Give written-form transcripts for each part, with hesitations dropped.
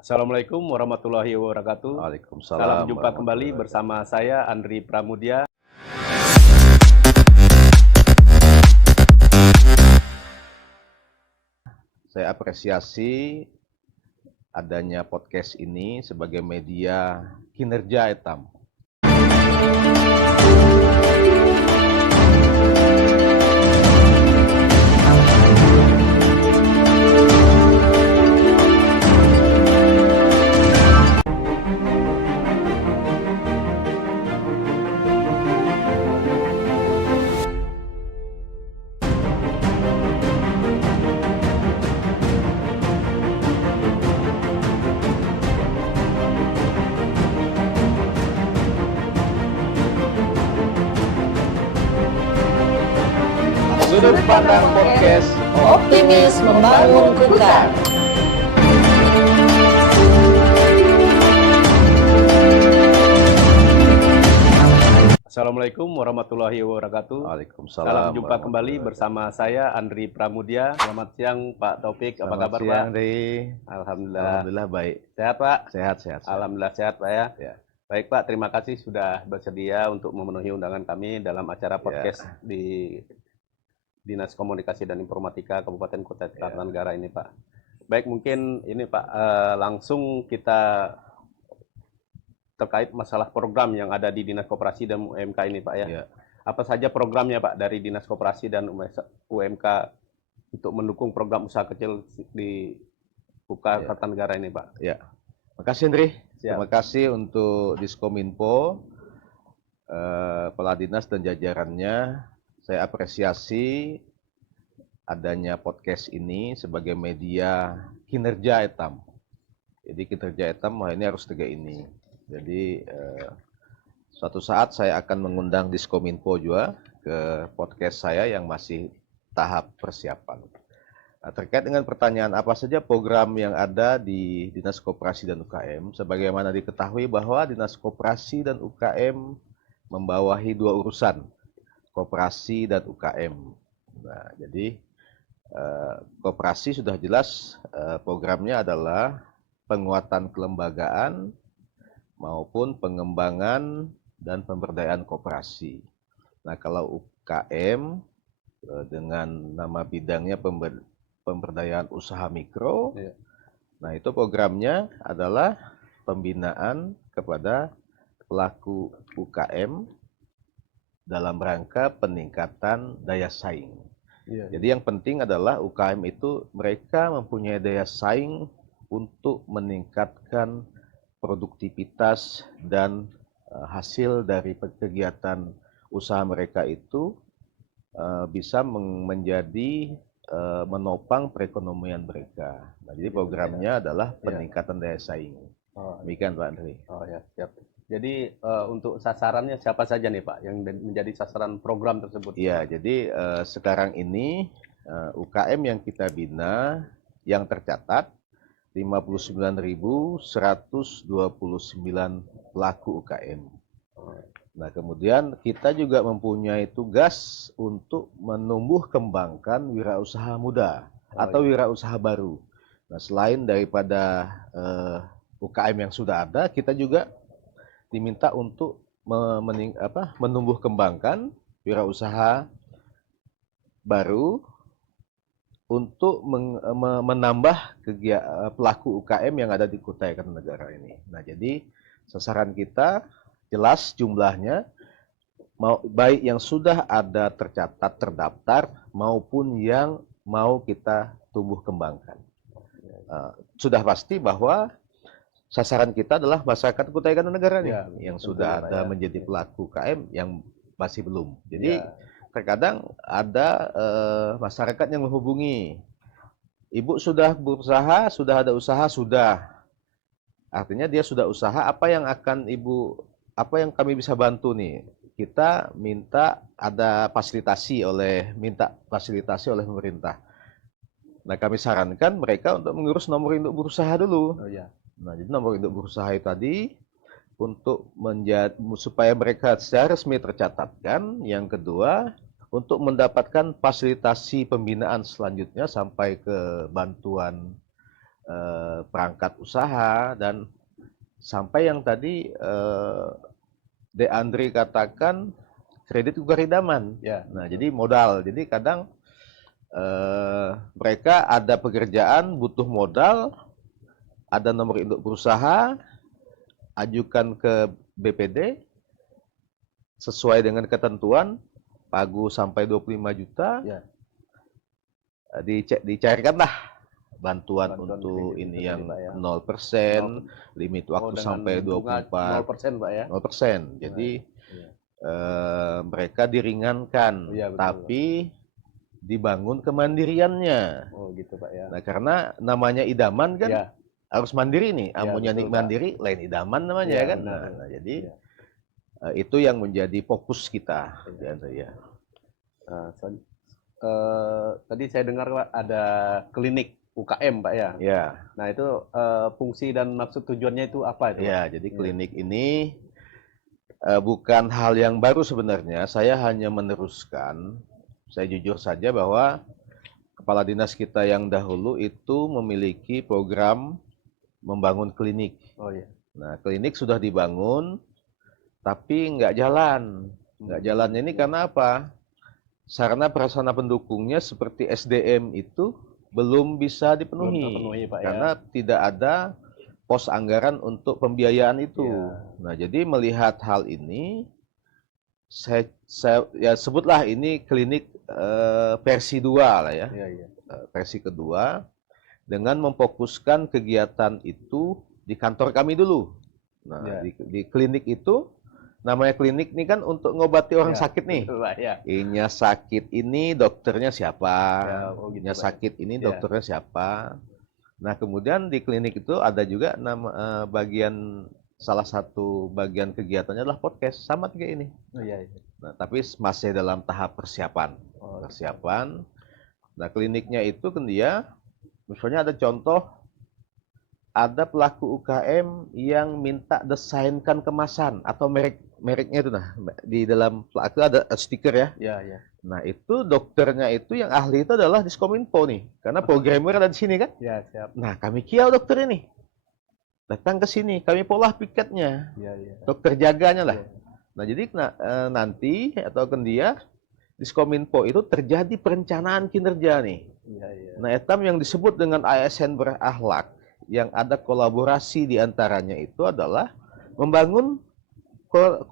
Assalamualaikum warahmatullahi wabarakatuh. Salam Waalaikumsalam jumpa kembali warahmatullahi bersama saya Andri Pramudia. Saya apresiasi adanya podcast ini sebagai media kinerja etam. Sudut Pandang Podcast, Optimis membangun Kukar. Assalamualaikum warahmatullahi wabarakatuh. Waalaikumsalam. Salam jumpa kembali bersama saya Andri Pramudia. Selamat siang Pak Taufik, apa kabar Pak? Andri. Alhamdulillah baik. Sehat Pak? Sehat. Alhamdulillah sehat Pak ya. Ya. Baik Pak, terima kasih sudah bersedia untuk memenuhi undangan kami dalam acara podcast di Dinas Komunikasi dan Informatika Kabupaten Kutai Kartanegara ini Pak. Baik, mungkin ini Pak, langsung kita terkait masalah program yang ada di Dinas Koperasi dan UMK ini Pak ya. Apa saja programnya Pak dari Dinas Koperasi dan UMK untuk mendukung program usaha kecil di Kartanegara ini Pak? Ya. Makasih Andri. Siap. Terima kasih untuk Diskominfo, Kepala Dinas dan jajarannya. Saya apresiasi adanya podcast ini sebagai media kinerja etam. Jadi kinerja etam ini harus tiga ini. Jadi suatu saat saya akan mengundang Diskominfo juga ke podcast saya yang masih tahap persiapan. Nah, terkait dengan pertanyaan apa saja program yang ada di Dinas Koperasi dan UKM, sebagaimana diketahui bahwa Dinas Koperasi dan UKM membawahi dua urusan, koperasi dan UKM. Nah, jadi koperasi sudah jelas programnya adalah penguatan kelembagaan maupun pengembangan dan pemberdayaan koperasi. Nah, kalau UKM dengan nama bidangnya pemberdayaan usaha mikro, nah itu programnya adalah pembinaan kepada pelaku UKM dalam rangka peningkatan daya saing. Jadi yang penting adalah UKM itu mereka mempunyai daya saing untuk meningkatkan produktivitas dan hasil dari kegiatan usaha mereka itu bisa menjadi menopang perekonomian mereka. Nah, jadi programnya adalah peningkatan daya saing. Demikian Pak Andri. Oh ya, siap. Jadi untuk sasarannya siapa saja nih Pak yang menjadi sasaran program tersebut? Iya, jadi sekarang ini UKM yang kita bina yang tercatat 59.129 pelaku UKM. Nah, kemudian kita juga mempunyai tugas untuk menumbuh kembangkan wirausaha muda atau wirausaha baru. Nah, selain daripada UKM yang sudah ada, kita juga diminta untuk menumbuh kembangkan wirausaha baru untuk menambah pelaku UKM yang ada di Kutai Kartanegara ini. Nah, jadi sasaran kita jelas jumlahnya, baik yang sudah ada tercatat terdaftar maupun yang mau kita tumbuh kembangkan. Sudah pasti bahwa sasaran kita adalah masyarakat Kutai Kartanegara nih, yang sudah ada menjadi pelaku UKM yang masih belum. Jadi terkadang ada masyarakat yang menghubungi, Ibu sudah berusaha, sudah ada usaha, sudah. Artinya dia sudah usaha, apa yang kami bisa bantu nih? Kita minta fasilitasi oleh pemerintah. Nah, kami sarankan mereka untuk mengurus nomor induk berusaha dulu. Nah, jadi nomor induk berusaha itu tadi untuk supaya mereka secara resmi tercatatkan. Yang kedua, untuk mendapatkan fasilitasi pembinaan selanjutnya sampai ke bantuan perangkat usaha, dan sampai yang tadi De Andri katakan kredit tukar idaman. Ya. Nah, jadi modal. Jadi kadang mereka ada pekerjaan butuh modal, ada nomor induk berusaha, ajukan ke BPD sesuai dengan ketentuan, pagu sampai 25 juta, Ya. Dicarikanlah bantuan untuk kredit ini itu yang tadi, Pak, ya. 0%, limit waktu dengan sampai bunga 24, 0%, Pak ya. 0%. Jadi Iya. mereka diringankan, Oh, iya, betul. tapi dibangun kemandiriannya. Oh gitu Pak ya. Nah, karena namanya idaman kan Ya. harus mandiri nih. Ya, Amunnya betul, Pak. mandiri, lain idaman namanya Ya, kan. benar. Nah, jadi Ya. itu yang menjadi fokus kita. Ya. Ya. Nah, tadi saya dengar Pak ada klinik UKM Pak ya. Ya. Nah itu fungsi dan maksud tujuannya itu apa itu Pak? Ya, jadi klinik ini bukan hal yang baru sebenarnya. Saya hanya meneruskan. Saya jujur saja bahwa kepala dinas kita yang dahulu itu memiliki program membangun klinik. Oh iya. Nah, klinik sudah dibangun, tapi nggak jalan. Nggak jalannya ini karena apa? Sarana prasarana pendukungnya seperti SDM itu belum bisa dipenuhi. Belum terpenuhi, Pak, ya. Karena tidak ada pos anggaran untuk pembiayaan itu. Ya. Nah, jadi melihat hal ini, saya ya sebutlah ini klinik versi 2 lah ya. Iya, iya. Versi kedua, dengan memfokuskan kegiatan itu di kantor kami dulu. Nah, Ya. di klinik itu, namanya klinik ini kan untuk ngobati orang Ya, sakit nih. betul, Pak, ya. Inya sakit ini dokternya siapa? Ya, oh gitu, Inya Pak. sakit ini Ya. dokternya siapa? Nah, kemudian di klinik itu ada juga salah satu bagian kegiatannya adalah podcast sama kayak ini. Oh iya, iya. Nah, tapi masih dalam tahap persiapan. Oh, Persiapan. Nah, kliniknya itu kan dia, misalnya ada contoh, ada pelaku UKM yang minta desainkan kemasan atau mereknya itu, nah di dalam pelaku ada stiker ya. Iya, iya. Nah, itu dokternya itu yang ahli itu adalah Diskominfo nih, karena programmer ada di sini kan. Ya, siap. Nah, kami kiau dokter ini datang ke sini, kami pola piketnya, Iya, iya. dokter jaganya lah. Iya. Nah, jadi nanti atau dia Diskominfo itu terjadi perencanaan kinerja nih. Iya, iya. Nah, etam yang disebut dengan ASN berakhlak, yang ada kolaborasi di antaranya itu adalah membangun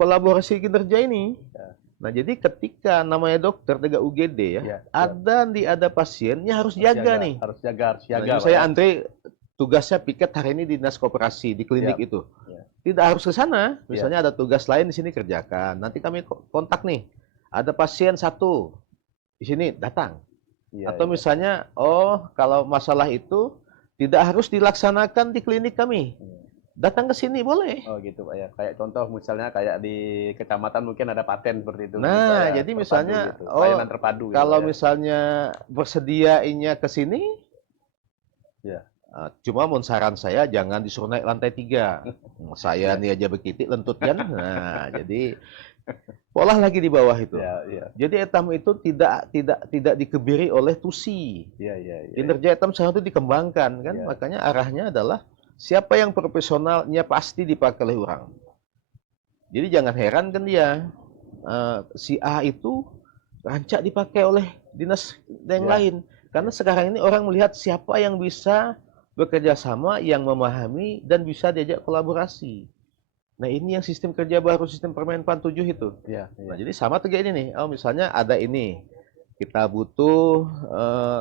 kolaborasi kinerja ini. Ya. Nah, jadi ketika namanya dokter tegak UGD ya, Ya, ada pasiennya harus jaga nih. Harus jaga, harus Nah, jaga. jadi Pak, saya ya. Andre tugasnya piket hari ini di dinas koperasi di klinik Siap. itu. Ya. Tidak harus ke sana. Misalnya ada tugas lain di sini kerjakan. Nanti kami kontak nih. Ada pasien satu di sini datang. Iya, Atau iya. misalnya, kalau masalah itu tidak harus dilaksanakan di klinik kami. Iya. Datang ke sini boleh. Oh gitu Pak ya. Kayak contoh misalnya kayak di kecamatan mungkin ada paten seperti itu. Nah, gitu, Pak, ya. jadi Terpadu misalnya, gitu. Layanan terpadu. Gitu, kalau Pak, ya. misalnya bersedianya ke sini, Ya. Cuma saran saya jangan disuruh naik lantai 3. Saya nih aja begitu lentut kan. Nah, jadi pola lagi di bawah itu. Ya, ya. Jadi etam itu tidak dikebiri oleh tusi. Iya, iya, iya. Kinerja etam seharusnya itu dikembangkan kan. Ya. Makanya arahnya adalah siapa yang profesionalnya pasti dipakai oleh orang. Jadi jangan heran kan dia si A itu rancak dipakai oleh dinas yang Ya. lain. Karena sekarang ini orang melihat siapa yang bisa bekerja sama, yang memahami dan bisa diajak kolaborasi. Nah, ini yang sistem kerja baru, sistem Permenpan 7 itu. Iya, iya. Nah, jadi sama kayak ini nih. Misalnya ada ini, kita butuh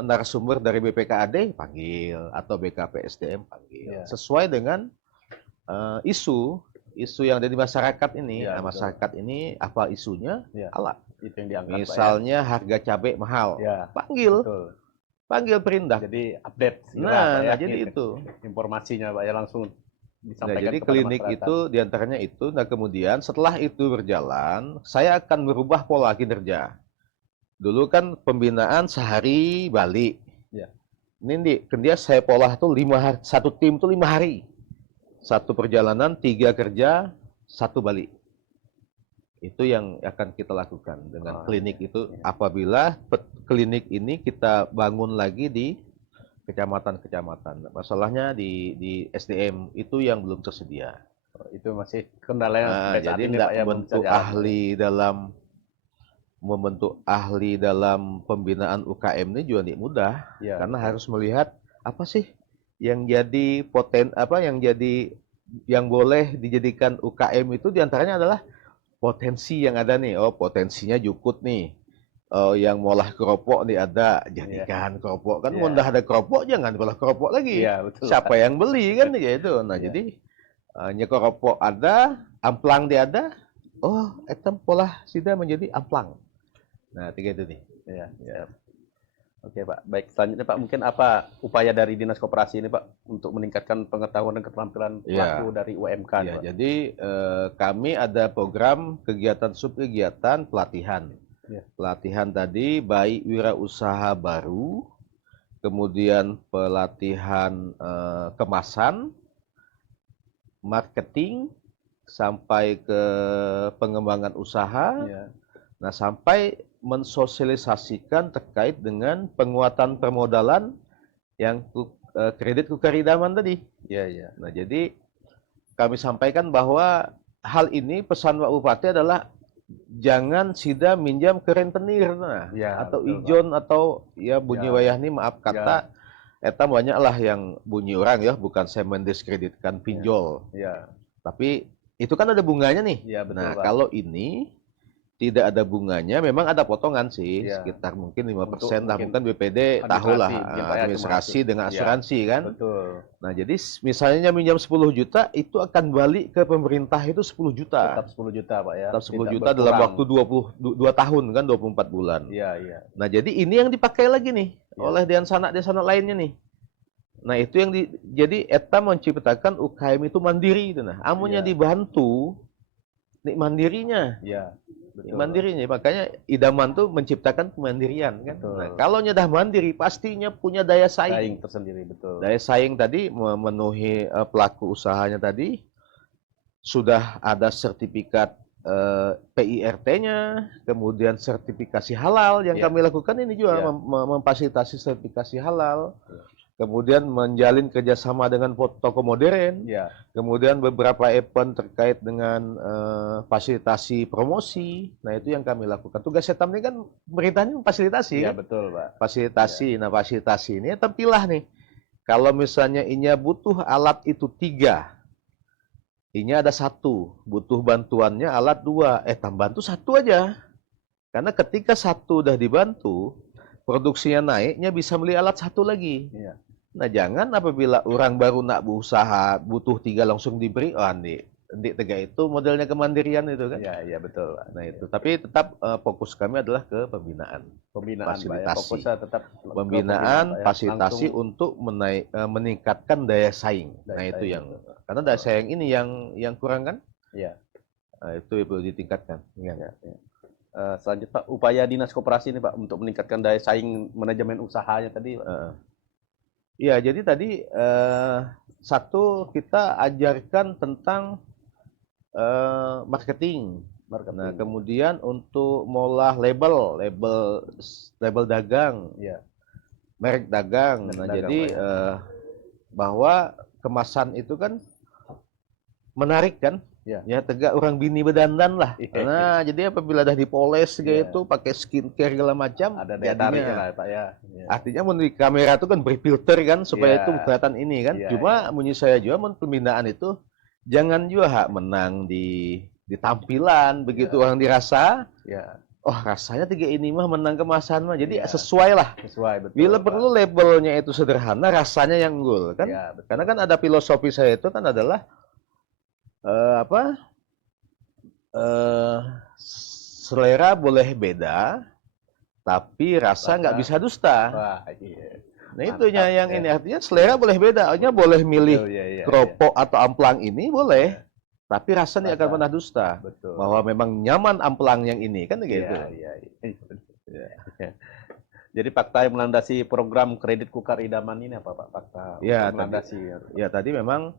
narasumber dari BPKAD, panggil, atau BKPSDM, panggil. Ya. Sesuai dengan isu yang ada di masyarakat ini. Ya, Nah, betul. masyarakat ini apa isunya? Ya. Alat. Itu yang diangkat Pak, Misalnya harga cabai mahal. ya. Panggil, Betul. panggil perindah. Jadi update segera, Nah, Pak, ya. jadi Gitu. itu. Informasinya Pak ya langsung Nah, disampaikan jadi kepada klinik masyarakat. itu diantaranya itu. Nah, kemudian setelah itu berjalan, saya akan merubah pola kinerja. Dulu kan pembinaan sehari balik. Ya. Ini dia saya pola tuh 5 hari, satu tim tuh 5 hari. Satu perjalanan, 3 kerja, 1 balik. Itu yang akan kita lakukan dengan klinik itu. iya. Apabila klinik ini kita bangun lagi di kecamatan. Masalahnya di SDM itu yang belum tersedia. Itu masih kendala yang sampai saat Jadi ini tidak Pak ya, belum bisa membentuk jalan, Pak, ya. ahli dalam pembinaan UKM ini juga tidak mudah, Ya, karena betul. harus melihat apa sih yang jadi yang boleh dijadikan UKM itu diantaranya adalah potensi yang ada nih. Oh, potensinya jukut nih. Oh, yang ngolah keropok nih ada, jadikan keropok kan. Iya. Mudah ada keropok, jangan ngolah keropok lagi. Iya, betul, Siapa Pak. yang beli kan gitu. Nah, Iya. jadi nyekeropok ada, amplang dia ada. Oh, etam pola sida menjadi amplang. Nah, tiga itu nih. Iya, siap. Oke Pak, baik, selanjutnya Pak, mungkin apa upaya dari Dinas Koperasi ini Pak untuk meningkatkan pengetahuan dan keterampilan pelaku dari UMK nih, Ya, Pak? jadi kami ada program kegiatan subkegiatan pelatihan. Ya. Pelatihan tadi baik wirausaha baru, kemudian pelatihan kemasan, marketing, sampai ke pengembangan usaha. Ya. Nah, sampai mensosialisasikan terkait dengan penguatan permodalan yang kredit tukar idaman tadi. Iya, iya. Nah, jadi kami sampaikan bahwa hal ini pesan Pak Bupati adalah jangan sida minjam ke rentenir Ya, atau betul, ijon atau ya bunyi Ya. wayahni maaf kata eta banyaklah yang bunyi orang ya, bukan saya mendiskreditkan pinjol. Ya. Tapi itu kan ada bunganya nih. Ya, betul, Nah, Pak. kalau ini tidak ada bunganya, memang ada potongan sih, Ya. sekitar mungkin 5% Untuk lah, mungkin mungkin BPD tahulah mungkin, Pak, ya, administrasi cuma dengan ya. asuransi kan. Betul. Nah, jadi misalnya minjam 10 juta itu akan balik ke pemerintah itu 10 juta. Tetap 10 juta Pak ya. Tetap 10 Tidak juta dalam berkurang. waktu 22 tahun kan, 24 bulan. Iya, iya. Nah, jadi ini yang dipakai lagi nih Ya. oleh Dian-Sanak lainnya nih. Nah, itu yang jadi eta menciptakan UKM itu mandiri itu nah. Amunnya Ya. dibantu nik mandirinya. Iya. Betul, Mandirinya, makanya idaman tuh menciptakan kemandirian kan. Betul. Nah, kalau nyedah mandiri pastinya punya daya Pak. Saing saing. tersendiri, betul. Daya saing tadi memenuhi pelaku usahanya tadi sudah ada sertifikat PIRT-nya, kemudian sertifikasi halal yang Ya. kami lakukan ini juga Ya. memfasilitasi sertifikasi halal. Kemudian menjalin kerjasama dengan toko modern, Iya. kemudian beberapa event terkait dengan fasilitasi promosi. Nah, itu yang kami lakukan. Tugas Setam ini kan pemerintahnya memfasilitasi Iya, kan? betul, Pak. Fasilitasi. Nah, fasilitasi ini terpilah nih. Kalau misalnya inya butuh alat itu 3, inya ada 1, butuh bantuannya alat 2, bantu 1 aja. Karena ketika 1 udah dibantu, produksinya naiknya bisa beli alat 1 lagi. Iya. Nah, jangan apabila orang baru nak berusaha butuh 3 langsung diberi, di tega itu modelnya kemandirian itu kan. Iya, iya, betul, Pak. Nah, itu. Tapi tetap fokus kami adalah ke pembinaan. Pembinaan, Pak, ya. Fasilitasi. Fokusnya tetap ke Pembinaan, Pak, ya. fasilitasi Langsung untuk meningkatkan daya saing. daya Nah, itu saing, yang betul. karena daya saing ini yang kurang kan? Iya. Nah, itu perlu ditingkatkan. Iya, iya. Selanjutnya Pak, upaya Dinas Koperasi ini Pak untuk meningkatkan daya saing manajemen usahanya tadi, Pak. Iya, jadi tadi 1 kita ajarkan tentang marketing. Nah, kemudian untuk molah label dagang, Iya. merek dagang. Merek Nah, dagang, jadi Pak, ya. bahwa kemasan itu kan menarik kan? Iya. Ya, tegak orang bini bedandan lah. Iya. Nah, jadi apabila dah dipoles Iya. gitu, pakai skincare segala macam, Ada daya tariknya lah, Pak, ya. Iya. artinya di kamera itu kan berfilter kan supaya Iya. itu kelihatan ini kan. Iya, Cuma menurut saya juga pembinaan itu jangan juga hak menang di tampilan begitu orang dirasa. Iya. Oh, rasanya 3 ini mah menang kemasan mah. Jadi Iya. sesuai lah. Sesuai, betul. Bila Pak. perlu labelnya itu sederhana, rasanya yang unggul kan. Iya, betul. Karena kan ada filosofi saya itu kan adalah selera boleh beda, tapi rasa nggak bisa dusta. Wah, iya. Nah, itunya Mantap, yang ya. ini artinya selera boleh beda. Artinya boleh milih Betul, iya, iya, keropok atau amplang ini boleh, tapi rasa tidak akan Rasa. pernah dusta. Betul. Bahwa memang nyaman amplang yang ini kan Iya, gitu. iya, iya. Iya. Jadi fakta yang melandasi program kredit kukar idaman ini apa Pak? Fakta Ya, yang melandasi. Ya, tadi memang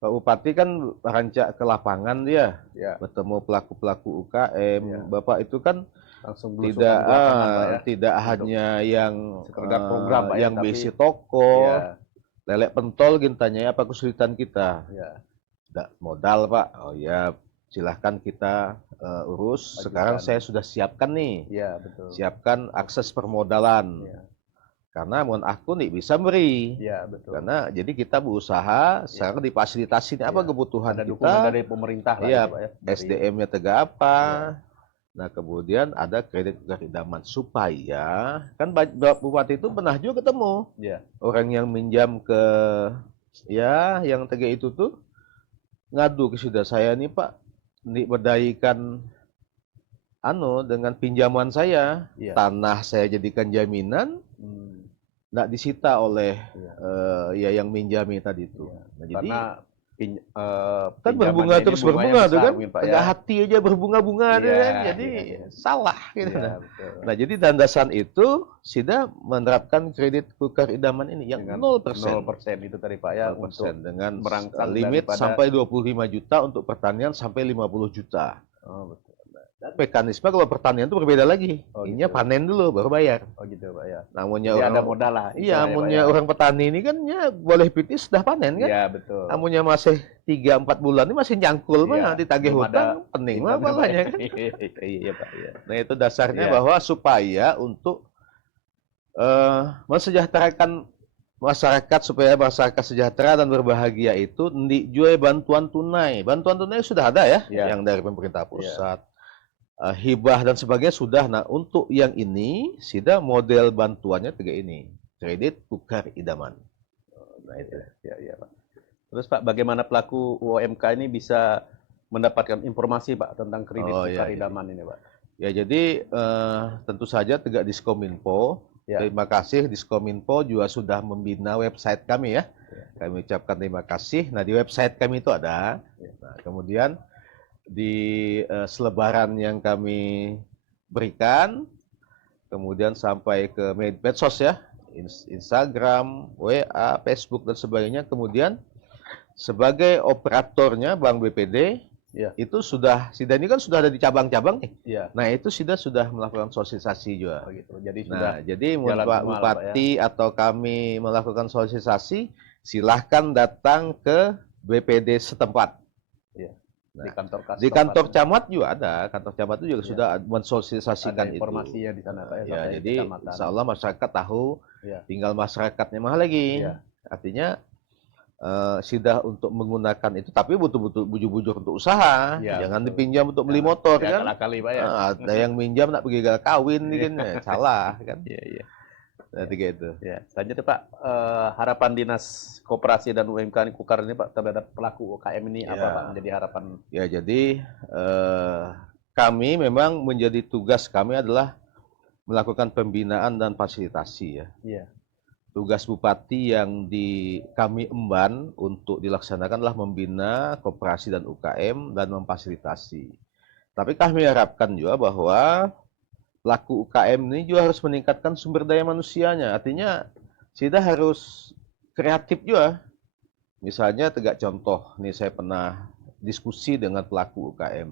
Pak Bupati kan rancak ke lapangan dia, Ya. bertemu pelaku-pelaku UKM. Ya. Bapak itu kan langsung tidak belusukan belakangan, Pak, ya. tidak Untuk hanya yang sekedar program, Pak, ya, yang tapi besi toko, ya, lelek pentol gintanya apa kesulitan kita. ya, Nggak modal, Pak. Oh ya, silahkan kita urus. Sekarang ajukan. saya sudah siapkan nih. Ya, betul. Siapkan akses permodalan. Ya, Karena mohon aku nih bisa beri. ya, betul. Karena jadi kita berusaha sekarang difasilitasi nih, apa Ya. kebutuhan Ada kita. dukungan dari pemerintah lah, Iya, gitu, Pak, ya. Dari- SDM-nya tegak apa. Ya. Nah, kemudian ada kredit idaman supaya kan Bupati itu pernah juga ketemu Ya, orang yang minjam ke ya yang tegak itu tuh ngadu ke sudah saya nih Pak, berdaikan dengan pinjaman saya, ya. tanah saya jadikan jaminan, Hmm, nggak disita oleh ya. ya yang minjami tadi itu. Ya. Nah, jadi Karena kan pinjamannya berbunga ini terus bunganya berbunga tuh besar kan, mungkin, Pak, tegak ya. hati aja berbunga-bunga tuh Iya, kan, jadi iya. salah gitu. Iya, Nah. betul. Nah, jadi landasan itu sudah menerapkan kredit tukar idaman ini yang Dengan 0%. 0% itu tadi, Pak, ya, 0% untuk dengan merangsang limit daripada- sampai 25 juta untuk pertanian sampai 50 juta. Oh, betul. Dan mekanisme kalau pertanian itu berbeda lagi. Oh, Ininya gitu. panen dulu baru bayar. Oh, gitu, Pak, ya. Namunnya Jadi orang ada modal lah. Iya, istilahnya, Pak, amunnya ya. orang petani ini kan ya boleh pitis sudah panen kan. Iya, betul. Amunnya masih 3-4 bulan ini masih nyangkul Iya, mah ditagih belum ada hutang pening mah income-nya, Pak, balanya ya. kan. Iya, Pak, iya. Nah, itu dasarnya Iya. bahwa supaya untuk mensejahterakan masyarakat supaya masyarakat sejahtera dan berbahagia itu dijual bantuan tunai. Bantuan tunai sudah ada ya, Iya. yang dari pemerintah pusat. Hibah dan sebagainya sudah. Nah, untuk yang ini sudah model bantuannya tiga ini. Kredit tukar idaman. Nah, itu. Ya, iya, Pak. Terus, Pak, bagaimana pelaku UMK ini bisa mendapatkan informasi, Pak, tentang kredit Oh, tukar iya, idaman ini, Pak? Ya, jadi tentu saja tegak Diskominfo. Ya. Terima kasih Diskominfo juga sudah membina website kami ya. Ya. Kami ucapkan terima kasih. Nah, di website kami itu ada. Ya. Nah, kemudian di selebaran yang kami berikan, kemudian sampai ke medsos ya, Instagram, WA, Facebook dan sebagainya. Kemudian sebagai operatornya Bank BPD, Ya. itu sudah ini kan sudah ada di cabang-cabang nih. Iya. Nah, itu sudah melakukan sosialisasi juga. Oh, gitu. Jadi sudah Nah, jadi mau jalan Pak semua lah, Bupati atau kami melakukan sosialisasi, silahkan datang ke BPD setempat. Iya. Nah, di kantor kas Di kantor tempatnya. camat juga ada. Kantor camat itu juga Iya. sudah mensosialisasikan Ada informasinya di sana, Pak, ya, Ya, sampai jadi kecamatan. insya Allah masyarakat tahu. Iya. Tinggal masyarakatnya mah lagi. Iya. Artinya sudah untuk menggunakan itu, tapi butuh-butuh bujur-bujur untuk usaha. Iya, Jangan betul. dipinjam untuk beli motor Ya, kan. kali, Pak, ya. Ada yang minjam nak pergi gal kawin nih kan. Salah kan. Iya, iya. Nah, tiga itu. Ya, selanjutnya, Pak, harapan Dinas Koperasi dan UMKM Kukar ini, Pak, terhadap pelaku UKM ini apa, Ya. Pak, menjadi harapan? Ya, jadi kami memang menjadi tugas kami adalah melakukan pembinaan dan fasilitasi ya. Iya. Tugas Bupati yang kami emban untuk dilaksanakan adalah membina koperasi dan UKM dan memfasilitasi. Tapi kami harapkan juga bahwa pelaku UKM ini juga harus meningkatkan sumber daya manusianya. Artinya kita harus kreatif juga. Misalnya tegak contoh, nih saya pernah diskusi dengan pelaku UKM.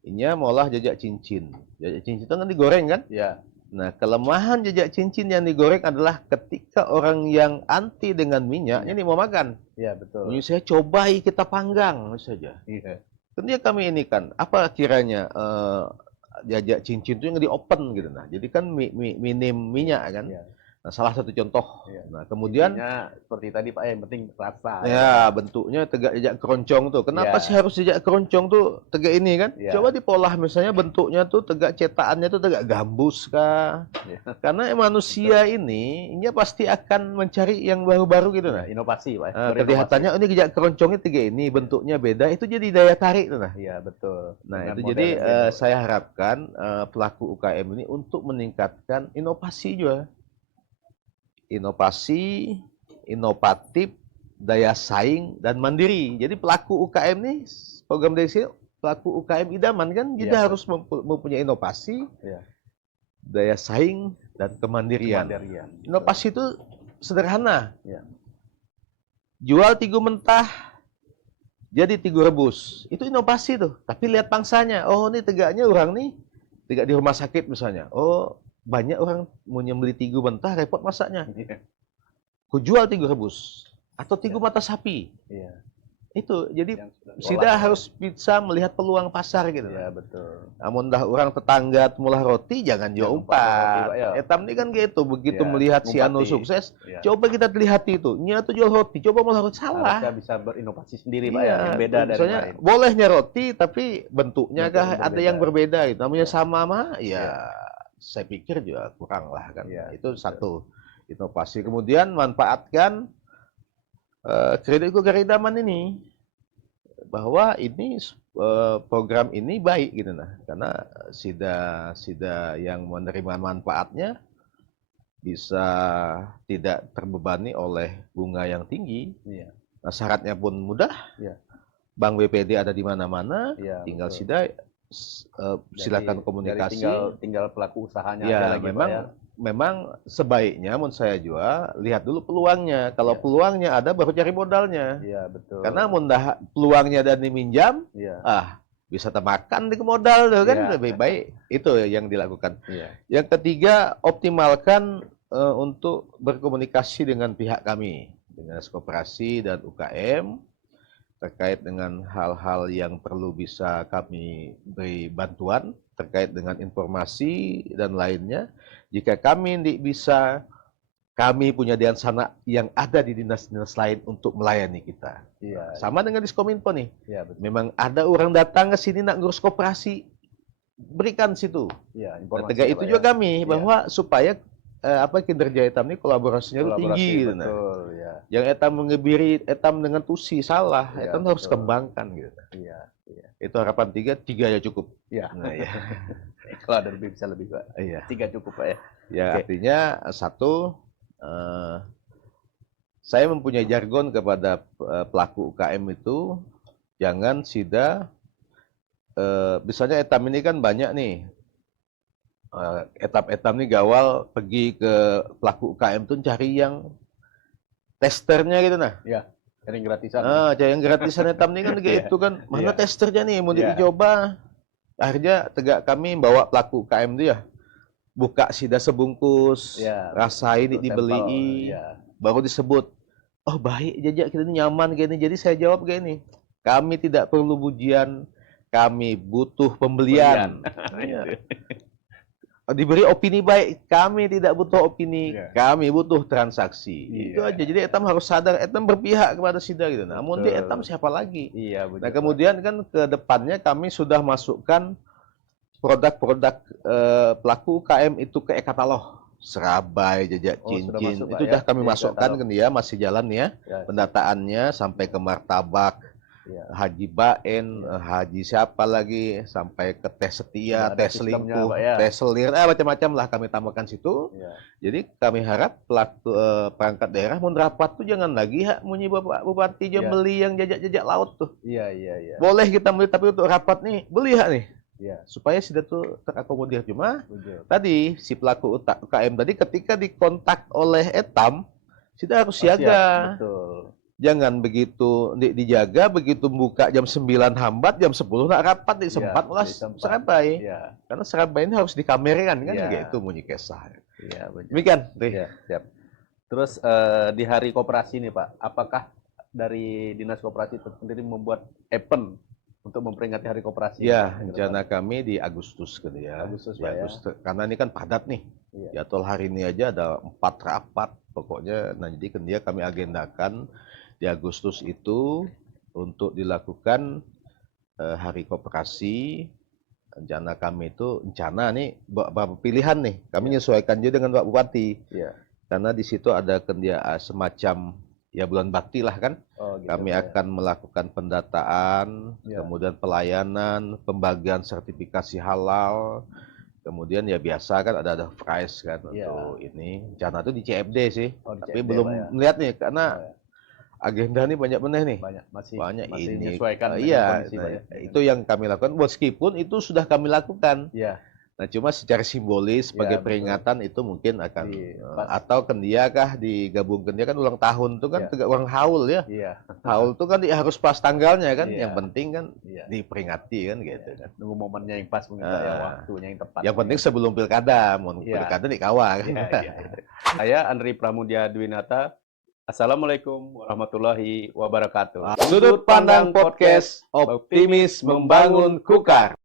Ini maulah jajak cincin. Jajak cincin itu kan digoreng kan? Ya. Nah, kelemahan jejak cincin yang digoreng adalah ketika orang yang anti dengan minyak, ini mau makan. Iya, betul. Ini saya cobai kita panggang saja. Iya. Tentunya kami ini kan, apa kiranya jajak cincin itu yang di open gitu. Nah, jadi kan minim minyak kan. Iya. Nah, salah satu contoh. Iya. Nah, kemudian Intinya seperti tadi, Pak, yang penting rasa. ya bentuknya tegak jejak keroncong tuh. Kenapa Ya. sih harus jejak keroncong tuh tegak ini kan? Ya. Coba dipolah misalnya bentuknya tuh tegak cetakannya tuh tegak gambus kah? Ya. Karena manusia ini pasti akan mencari yang baru-baru gitu nah. Inovasi, Pak. Nah, Berinovasi. kelihatannya ini jejak keroncongnya tiga ini, bentuknya beda, itu jadi daya tarik tuh nah. Iya, betul. Nah, Dengan itu model jadi yang beda. saya harapkan pelaku UKM ini untuk meningkatkan inovasi juga. Inovasi, inovatif, daya saing, dan mandiri. Jadi pelaku UKM ini, program dari sini, pelaku UKM idaman kan, kita Iya, harus mempunyai inovasi, Iya. daya saing, dan kemandirian. Kemandirian. Inovasi itu sederhana. Iya. Jual tigu mentah, jadi tigu rebus. Itu inovasi tuh. Tapi lihat pangsanya. Oh, ini tegaknya orang nih tidak di rumah sakit misalnya. Oh, banyak orang mau nyembeli tigu mentah, repot masaknya. Ku jual tigu rebus atau tigu mata sapi. Iya. Itu jadi Yang sudah Sida diolah, harus bisa melihat peluang pasar gitu. Iya, betul. Namun dah orang tetangga mulah roti jangan jual Jangan umpat roti, Pak, umpat. ya. Etam ini kan gitu, begitu Ya, melihat si Anu ngumpati. sukses, Ya. coba kita lihat itu. Nya tuh jual roti, coba mulah roti salah. Harusnya bisa berinovasi sendiri, Pak, Iya, ya, yang beda dari misalnya lain. bolehnya roti tapi bentuknya Bentuk kah yang ada berbeda. yang berbeda gitu. Namanya Ya. sama mah ya Ya. saya pikir juga kurang lah kan. Ya, Itu betul. satu inovasi. Kemudian manfaatkan kredit kegeredaman ini bahwa ini program ini baik gitu nah karena sida yang menerima manfaatnya bisa tidak terbebani oleh bunga yang tinggi. Iya. Nah, syaratnya pun mudah. Iya. Bank BPD ada di mana-mana. Iya, Tinggal betul. Sida silakan Jadi komunikasi. tinggal pelaku usahanya aja Ya, lagi, Pak, memang ya. memang sebaiknya menurut saya juga lihat dulu peluangnya. Kalau Iya. peluangnya ada baru cari modalnya. Iya, betul. Karena mundah peluangnya dan diminjam, Iya. bisa termakan di modal tuh kan Iya. lebih baik itu yang dilakukan. Iya. Yang ketiga, optimalkan untuk berkomunikasi dengan pihak kami, dengan koperasi dan UKM terkait dengan hal-hal yang perlu bisa kami beri bantuan terkait dengan informasi dan lainnya. Jika kami bisa, kami punya Diansana yang ada di dinas-dinas lain untuk melayani kita. Iya. Sama dengan Diskominfo nih. Iya, betul. Memang ada orang datang ke sini nak ngurus koperasi, berikan situ. Iya, Nah, informasi tegak ya, itu Pak, juga ya. kami Iya. bahwa supaya kinerja etam ini kolaborasinya itu Kolaborasi, tinggi gitu, nah. betul, ya. Yang etam mengebiri etam dengan tusi salah, Iya, etam harus betul. kembangkan gitu. Iya, iya. Itu harapan tiga ya cukup. Iya. Nah, ya. Kalau ada lebih bisa lebih, Pak. Iya. 3 cukup, Pak, ya. Ya Oke. artinya satu, saya mempunyai jargon kepada pelaku UKM itu jangan Sida, misalnya etam ini kan banyak nih. Etam-etam nih gawal pergi ke pelaku UKM tuh cari yang testernya gitu nah. Cari gratisan. Cari yang gratisan etam nih kan kayak itu kan. Mana Iya. testernya nih mau Iya. dicoba. Akhirnya tegak kami bawa pelaku UKM itu ya. Buka Sida sebungkus, Iya, rasain untuk dibeli, sampel, iya. baru disebut. Oh baik jajak kita ini nyaman kayak ini. Jadi saya jawab kayak ini. Kami tidak perlu pujian, kami butuh pembelian. Iya. Diberi opini baik, kami tidak butuh opini, Iya. kami butuh transaksi. Iya. Itu aja. Jadi etam harus sadar, etam berpihak kepada Sida gitu. Namun di Betul. etam siapa lagi? Iya, betul. Nah kemudian kan ke depannya kami sudah masukkan produk-produk pelaku UKM itu ke e-katalog. Serabai, jejak Oh, sudah cincin, masuk, Pak, itu ya? sudah kami Di masukkan e-katalog. ke dia, masih jalan ya. Ya, Pendataannya sampai ke martabak, iya. Haji Baen, Ya. Haji siapa lagi, sampai ke tes setia, Sudah ada tes sistemnya, selingkuh, Pak, ya? tes selir, macam-macam lah kami tambahkan situ. Iya. Jadi kami harap pelaku perangkat daerah mau rapat tuh jangan lagi munyi Bapak Bupati Iya. beli yang jajak-jajak laut tuh. Iya, iya, iya. Boleh kita beli tapi untuk rapat nih beli nih. Iya, Supaya sudah tuh terakomodir. Cuma betul. tadi si pelaku UKM tadi ketika dikontak oleh etam, sudah harus Oh, siap, siaga. betul. Jangan begitu dijaga, begitu buka jam 9 hambat, jam 10 nak rapat di Iya, sempat malah disempat. serabai. Iya, Karena serabai ini harus dikamerkan kan Iya. gitu bunyi kisah. iya, betul. Demikian, Tri. Iya, siap. Terus di hari koperasi nih, Pak, apakah dari Dinas Koperasi itu sendiri membuat event untuk memperingati hari koperasi? Ya, Pak, ke rencana depan? kami di Agustus kan ya. Agustus, Di Pak, ya. Agustus, karena ini kan padat nih. Iya. Jadwal hari ini aja ada 4 rapat. Pokoknya nah jadi kan dia kami agendakan di Agustus itu untuk dilakukan hari koperasi. Rencana kami itu rencana nih beberapa pilihan nih. Kami menyesuaikan juga dengan Pak Bupati. Iya. Karena di situ ada semacam ya bulan bakti lah kan. Oh, gitu, Kami Pak, ya. akan melakukan pendataan, Ya. kemudian pelayanan, pembagian sertifikasi halal, kemudian ya biasa kan ada prize kan Ya. untuk ini. Rencana itu di CFD sih, Oh, di tapi CFD, belum Pak, ya. melihat nih karena Oh, ya. agenda ini banyak benar nih. Banyak masih Masih ini. menyesuaikan dengan Iya, kondisi, nah, Pak, ya. itu yang kami lakukan. Meskipun itu sudah kami lakukan. Iya. Nah, cuma secara simbolis sebagai betul. peringatan itu mungkin akan Pas. atau kendia kah digabungkan dia kan ulang tahun tuh kan Iya. tegak orang haul ya. Iya, Haul tuh kan harus pas tanggalnya kan. Iya. Yang penting kan iya. diperingati kan gitu kan. Nunggu momennya yang pas mungkin Pak, ya, Ah. waktunya yang tepat. Yang penting sebelum pilkada, mau Iya. pilkada di kawah kan. Iya, iya. Saya Andri Pramudia Dwinata. Assalamualaikum warahmatullahi wabarakatuh. Sudut Pandang Podcast, optimis membangun Kukar.